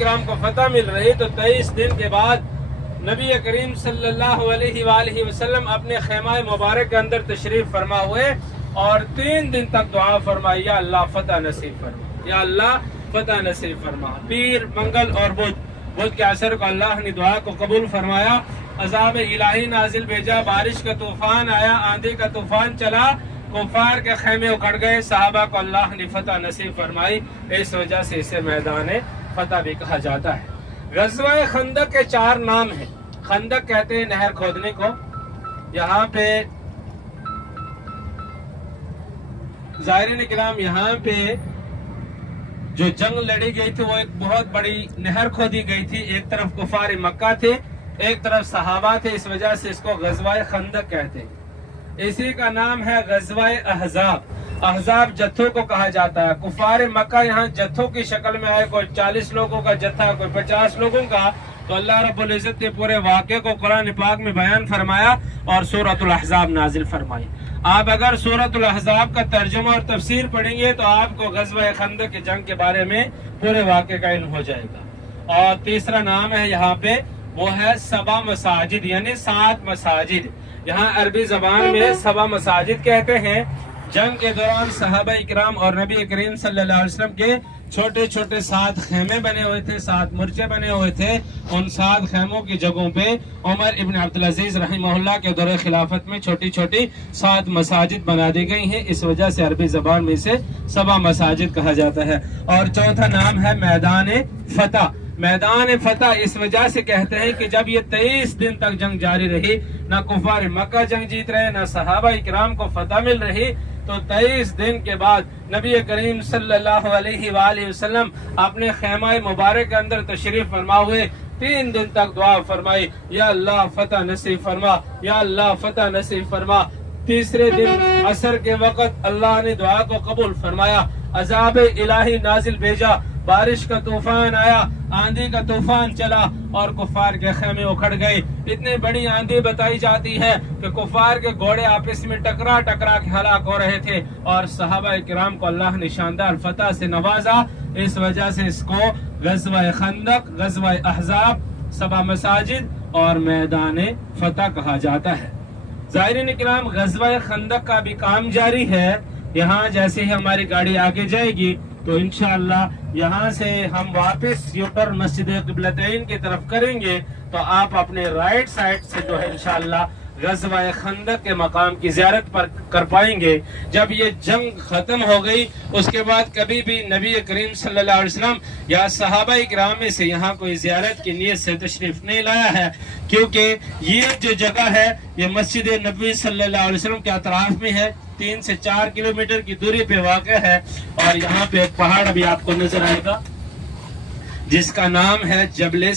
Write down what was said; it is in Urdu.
کرام کو فتح مل رہی تو 23 دن کے بعد نبی کریم صلی اللہ علیہ وآلہ وسلم اپنے خیمہ مبارک کے اندر تشریف فرما ہوئے اور 3 دن تک دعا فرمائی، یا اللہ فتح نصیب فرما، یا اللہ فتح نصیب فرما۔ پیر، منگل اور بدھ کے عصر کو اللہ نے دعا کو قبول فرمایا، عذاب الہی نازل بھیجا، بارش کا طوفان آیا، آندھی کا طوفان چلا، کفار کے خیمے اکھڑ گئے، صحابہ کو اللہ نے فتح نصیب فرمائی۔ اس وجہ سے اسے میدان فتح بھی کہا جاتا ہے۔ غزوہ خندق کے 4 نام ہیں۔ خندق کہتے ہیں نہر کھودنے کو۔ یہاں پہ زائرین کرام، یہاں پہ جو جنگ لڑی گئی تھی وہ ایک بہت بڑی نہر کھودی گئی تھی۔ ایک طرف کفار مکہ تھے، ایک طرف صحابہ تھے، اس وجہ سے اس کو غزوہ خندق کہتے ہیں۔ اسی کا نام ہے غزوہ احزاب۔ احزاب جتھوں کو کہا جاتا ہے۔ کفار مکہ یہاں جتھوں کی شکل میں آئے، کوئی 40 لوگوں کا جتھا، کوئی 50 لوگوں کا، تو اللہ رب العزت نے پورے واقعے کو قرآن پاک میں بیان فرمایا اور سورۃ الاحزاب نازل فرمائی۔ آپ اگر سورۃ الاحزاب کا ترجمہ اور تفسیر پڑھیں گے تو آپ کو غزوہ خندق کی جنگ کے بارے میں پورے واقعے کا علم ہو جائے گا۔ اور تیسرا نام ہے یہاں پہ، وہ ہے 7 مساجد، یعنی 7 مساجد۔ یہاں عربی زبان میں 7 مساجد کہتے ہیں۔ جنگ کے دوران صحابہ اکرام اور نبی کریم صلی اللہ علیہ وسلم کے چھوٹے چھوٹے 7 خیمے بنے ہوئے تھے، 7 مورچے بنے ہوئے تھے۔ ان 7 خیموں کی جگہوں پہ عمر ابن عبدالعزیز رحمہ اللہ کے دور خلافت میں چھوٹی چھوٹی 7 مساجد بنا دی گئی ہیں۔ اس وجہ سے عربی زبان میں اسے 7 مساجد کہا جاتا ہے۔ اور چوتھا نام ہے میدان فتح۔ میدان فتح اس وجہ سے کہتے ہیں کہ جب یہ 23 دن تک جنگ جاری رہی، نہ کفار مکہ جنگ جیت رہے، نہ صحابہ اکرام کو فتح مل رہی، تو 23 دن کے بعد نبی کریم صلی اللہ علیہ وآلہ وسلم اپنے خیمہ مبارک کے اندر تشریف فرما ہوئے، 3 دن تک دعا فرمائی، یا اللہ فتح نصیب فرما، یا اللہ فتح نصیب فرما۔ تیسرے دن عصر کے وقت اللہ نے دعا کو قبول فرمایا، عذاب الہی نازل بھیجا، بارش کا طوفان آیا، آندھی کا طوفان چلا اور کفار کے خیمے اکھڑ گئے۔ اتنی بڑی آندھی بتائی جاتی ہے کہ کفار کے گھوڑے آپس میں ٹکرا کے ہلاک ہو رہے تھے، اور صحابہ کرام کو اللہ نے شاندار فتح سے نوازا۔ اس وجہ سے اس کو غزوہ خندق، غزوہ احزاب، 7 مساجد اور میدان فتح کہا جاتا ہے۔ زائرین کرام، غزوہ خندق کا بھی کام جاری ہے۔ یہاں جیسے ہی ہماری گاڑی آگے جائے گی تو انشاءاللہ یہاں سے ہم واپس یوٹر مسجد قبلتین کی طرف کریں گے، تو آپ اپنے رائٹ سائڈ سے جو ہے انشاءاللہ غزوہ خندق کے مقام کی زیارت پر کر پائیں گے۔ جب یہ جنگ ختم ہو گئی اس کے بعد کبھی بھی نبی کریم صلی اللہ علیہ وسلم یا صحابہ اکرام میں سے یہاں کوئی زیارت کی نیت سے تشریف نہیں لایا ہے، کیونکہ یہ جو جگہ ہے یہ مسجد نبوی صلی اللہ علیہ وسلم کے اطراف میں ہے، 3 سے 4 کلومیٹر کی دوری پہ واقع ہے۔ اور یہاں پہ ایک پہاڑ بھی آپ کو نظر آئے گا جس کا نام ہے جبل